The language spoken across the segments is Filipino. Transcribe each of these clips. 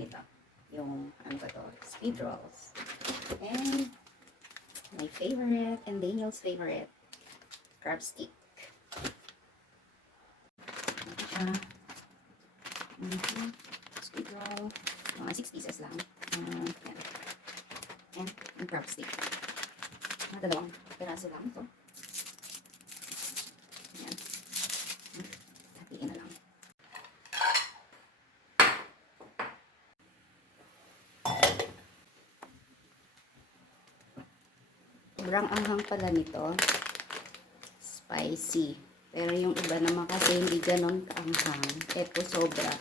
nito. Yung, ano ba to? Squid rolls. And, my favorite, and Daniel's favorite, crab stick. Ito siya. Squid roll. Mga 6 pieces lang. Yan. And, yung crab stick. Mga dalawang peraso lang ito. Yan. Hatiin na lang. Sobrang anghang pala nito. Spicy. Pero yung iba naman kasi hindi ganon kaanghang. Ito sobra.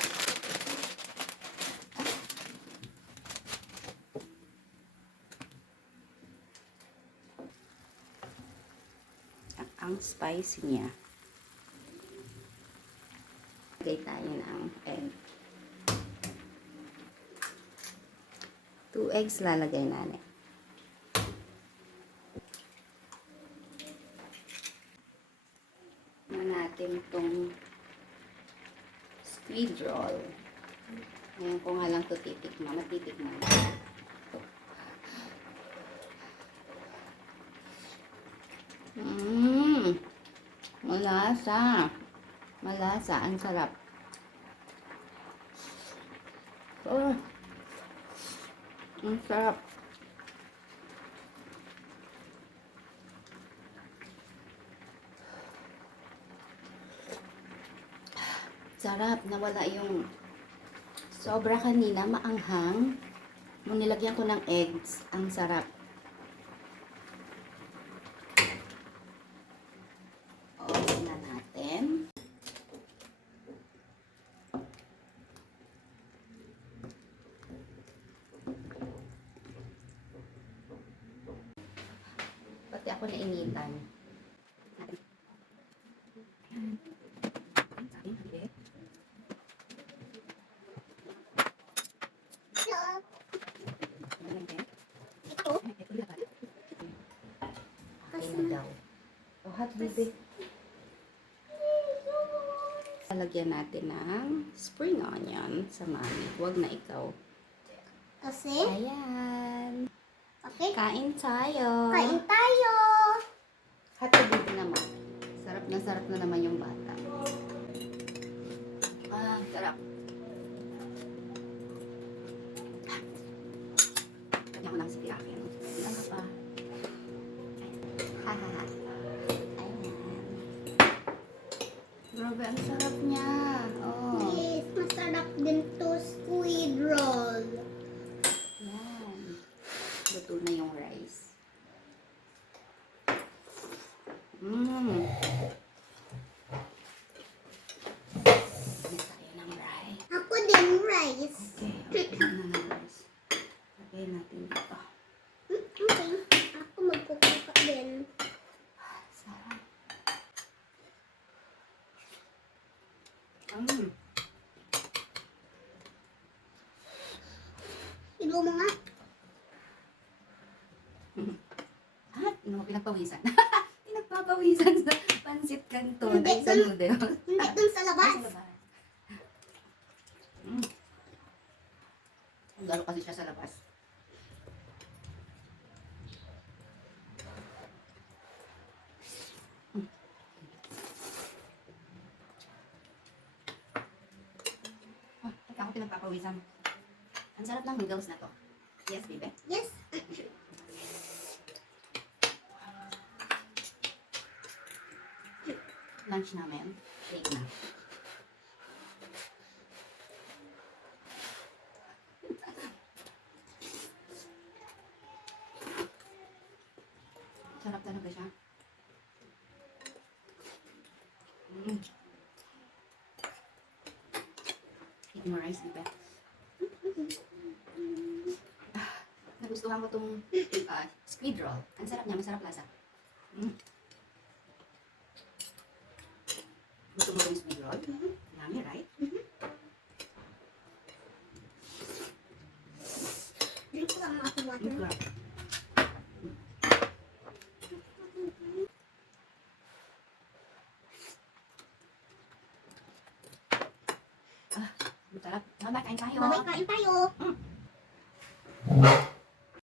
Ang spicy niya. Lagay tayo ng egg. 2 eggs lalagay natin. Natin itong squid roll. Ngayon ko nga lang ito titikman. Matitikman. Malasa. Malasa. Ang sarap. Oh. Ang sarap. Sarap. Nawala yung sobra kanina. Maanghang. Nung nilagyan ko ng eggs, ang sarap. Open na natin. Pati ako nainitan. Hot baby. Lalagyan natin ng spring onion sa mami. Huwag na ikaw. Kasi? Ayan. Okay. Kain tayo. Kain tayo. Hot baby naman. Sarap na naman yung bata. Sarap. Lagyan ko ng sipiraki. Ilan ka pa? Hahaha. Grabe, ang sarap niya. Oh. Yes, masarap din to squid roll. Yan. Luto na yung rice. Tayo ng rice. Ako din rice. Okay, na ng rice. Lagay natin dito. Okay. Ako magkukuha din. Sarap. Ilo mo nga. Pinagpawisan. Pinagpapawisan sa pansit canton. Hindi, Ay, sa noodle. Hindi dun sa labas. Lalo kasi siya sa labas. Ako pinagpapawisan. Ang sarap ng noodles na to. Yes, baby. Yes. Lunch namin. Late na. Sarap talaga siya. Eat more rice, diba? Nagustuhan ko itong squid roll. Ang sarap niya, masarap lasa. Gusto mo yung squid roll? Yummy, right? Drink ko lang ako water. Grab. Sarap. Mama, kain tayo. Mamay, kain tayo.